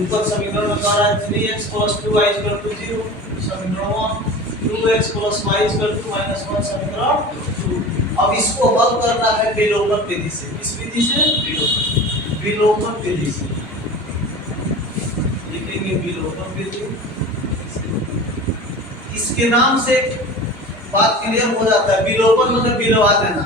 ऊपर समीकरण में कह रहा है 3x + 2y = 0, समीकरण 1 2x + y = -1, समीकरण 2। अब इसको हल करना है विलोपन विधि से। किस विधि से? विलोपन विधि से। लिखेंगे विलोपन विधि। इसके नाम से बात क्लियर हो जाता है। विलोपन मतलब विलवा देना।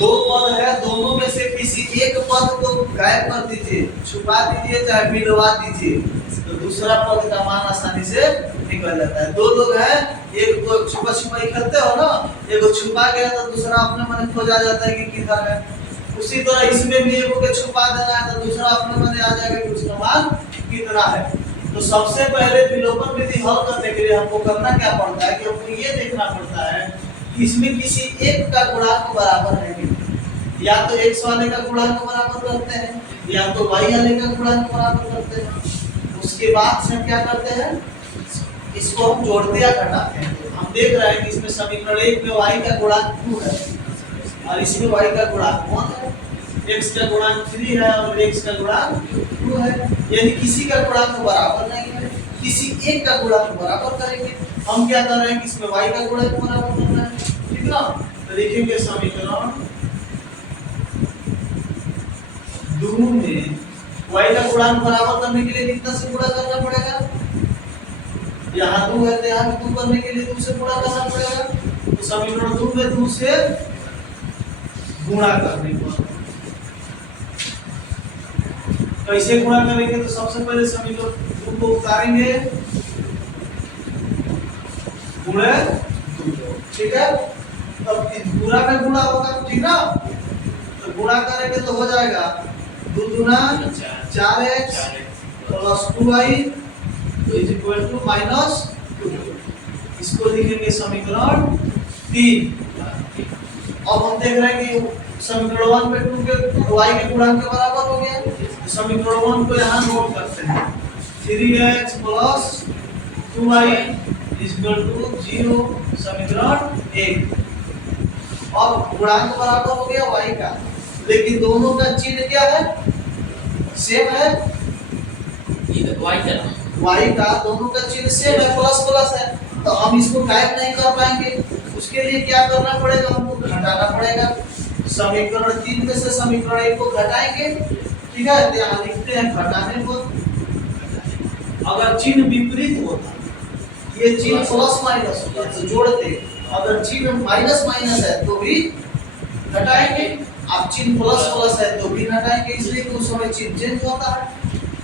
दो पद है, दोनों में से किसी एक पद को गायब कर दीजिए, छुपा दीजिए, चाहे विलवा दीजिए, तो दूसरा पद का मान आसानी से निकल जाता है। दो लोग हैं, एक को छुपा छुपाई करते हो ना, एक को छुपा गया तो दूसरा अपने मन खोज आ जाता है कि किधर है। उसी तरह इसमें भी एक को छुपा देना है तो दूसरा अपने मन आ जाएगा कि उसका मान कितना है। तो सबसे पहले विलोपन विधि हल करने के लिए हमको करना क्या पड़ता है कि हमको ये देखना पड़ता है कि इसमें किसी एक का गुणांक बराबर है। या तो x वाले का गुणांक बराबर करते हैं या तो y वाले का गुणांक बराबर करते हैं। उसके बाद से हम क्या करते हैं, इसको हम जोड़ते या घटाते हैं। हम देख रहे हैं कि इसमें समीकरण 1 में y का गुणांक 2 है और इसमें y का गुणांक 1 है, x का गुणांक 3 है और x का गुणांक 2 है। यानी किसी का गुणांक बराबर नहीं है, किसी एक का गुणांक बराबर करेंगे। हम क्या कर रहे हैं कि इसमें y का गुणांक बराबर करना है, ठीक ना। तो लिखेंगे समीकरण 2 में y का गुणांक बराबर करने के लिए कितना से गुणा करना पड़ेगा? यहाँ 2 है तो यहाँ 2 करने के लिए 2 से गुणा करना पड़ेगा। तो समीकरण 2 में 2 से गुणा करने पर कैसे गुणा करेंगे? तो सबसे पहले समीकरण 2 को उतारेंगे, गुणे 2, ठीक है। तब पूरा में गुणा होगा, ठीक ना। तो गुणा करेंगे तो हो जाएगा 2 दूना 4x + 2y = -2। इसको लिखेंगे समीकरण 3। अब हम देख रहे हैं कि समीकरण 1 में 2 के y के गुणांक के बराबर हो गया। तो समीकरण 1 को यहाँ नोट करते हैं, 3x + 2y = 0, समीकरण 1। अब गुणांक बराबर हो गया y का, लेकिन दोनों का चिन्ह क्या है? सेम है। y का दोनों का चिन्ह सेम है, प्लस प्लस है। तो हम इसको गायब नहीं कर पाएंगे। उसके लिए क्या करना पड़ेगा? हमको घटाना पड़ेगा। समीकरण 3 में से समीकरण 1 को घटाएंगे, ठीक है। तो यहाँ लिखते हैं घटाने को। अगर चिन्ह विपरीत होता, ये चिन्ह प्लस माइनस होता तो जोड़ते, अगर चिन्ह माइनस माइनस है तो भी घटाएंगे, अब चिन्ह प्लस प्लस है तो भी घटाएंगे, इसलिए तो उस समय चिन्ह चेंज होता है।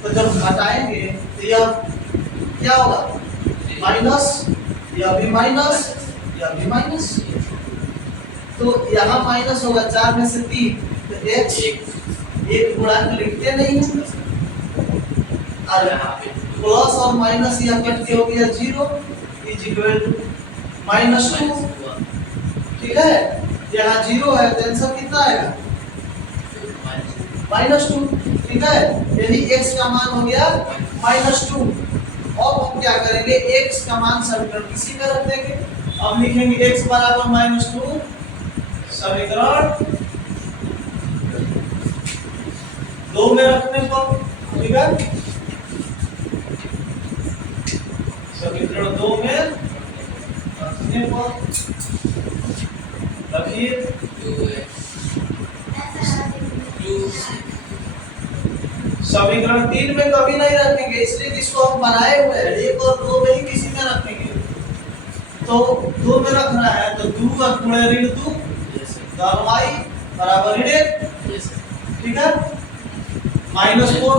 तो जब घटाएंगे तो यह क्या होगा? माइनस, यह भी माइनस, यह भी माइनस। तो यहाँ माइनस होगा 4 में से 3, तो x एक गुणांक लिखते नहीं है। प्लस और माइनस यह कट के हो गया 0 = -2, ठीक है। यहाँ 0 है तो आंसर कितना आएगा? -2, ठीक है। यानी x का मान हो गया -2। अब हम क्या करेंगे? x का मान समीकरण किसी में रख देंगे। अब लिखेंगे x = -2, समीकरण 2 में रखने पर, ठीक है। समीकरण 2 में रखने पर रखिए समीकरण 3 में कभी नहीं रखेंगे, इसलिए इसको हम बनाए हुए हैं। 1 और 2 में ही किसी में रखेंगे। तो 2 में रखना है तो 2 का गुणे ऋण 2 y बराबर ऋण 1, ठीक है। -4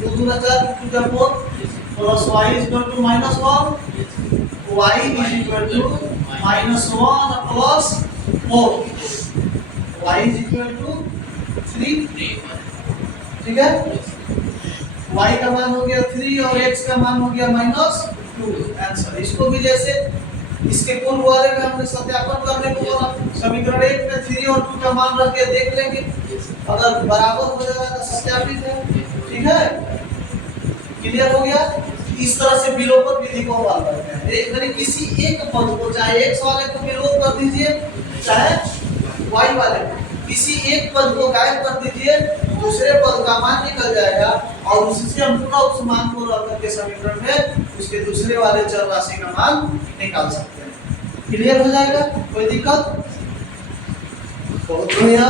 2 दूना 4 2 का 4 plus y = -1, y = -1 plus 4, y = 3, ठीक है। y का मान हो गया 3 और x का मान हो गया -2। आंसर इसको भी जैसे इसके पूर्व वाले में हमने सत्यापन करने को बोला। समीकरण 1 में 3 और 2 का मान रख के देख लेंगे, अगर बराबर हो जाएगा तो सत्यापित है, ठीक है। क्लियर हो गया? इस तरह से विलोपन विधि को हल करते हैं। यानी किसी एक पद को, चाहे x वाले को विलोप कर दीजिए, चाहे y वाले को, किसी एक पद को गायब कर दीजिए, दूसरे पद का मान निकल जाएगा और उससे हम पूरा उस मान को रख करके समीकरण में उसके दूसरे वाले चर राशि का मान निकाल सकते हैं। क्लियर हो जाएगा, कोई दिक्कत? बहुत बढ़िया।